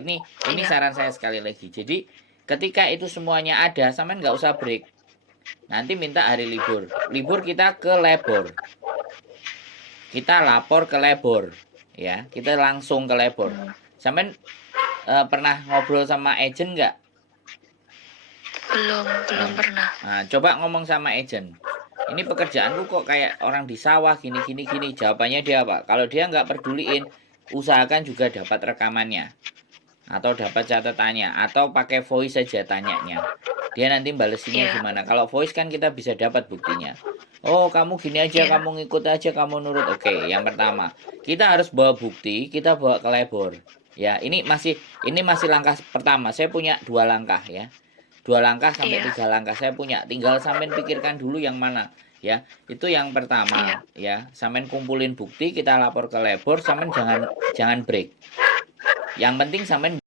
Ini saran saya sekali lagi. Jadi ketika itu semuanya ada, sampean nggak usah break. Nanti minta hari libur. Libur kita ke labor. Kita lapor ke labor, ya. Kita langsung ke labor. Sampean pernah ngobrol sama agent nggak? Belum pernah. Nah, coba ngomong sama agent. Ini pekerjaanku kok kayak orang di sawah gini. Jawabannya dia apa? Kalau dia nggak peduliin, usahakan juga dapat rekamannya atau dapat catatannya atau pakai voice saja tanyanya. Dia nanti balesinya gimana? Kalau voice kan kita bisa dapat buktinya. Oh, kamu gini aja, kamu ngikut aja, kamu nurut. Oke, yang pertama, kita harus bawa bukti, kita bawa ke labor. Ya, ini masih langkah pertama. Saya punya 2 langkah ya. 2 langkah sampai 3 langkah saya punya. Tinggal sampean pikirkan dulu yang mana. Ya, itu yang pertama. Ya, sampean kumpulin bukti, kita lapor ke labor. Sampean jangan break. Yang penting sampean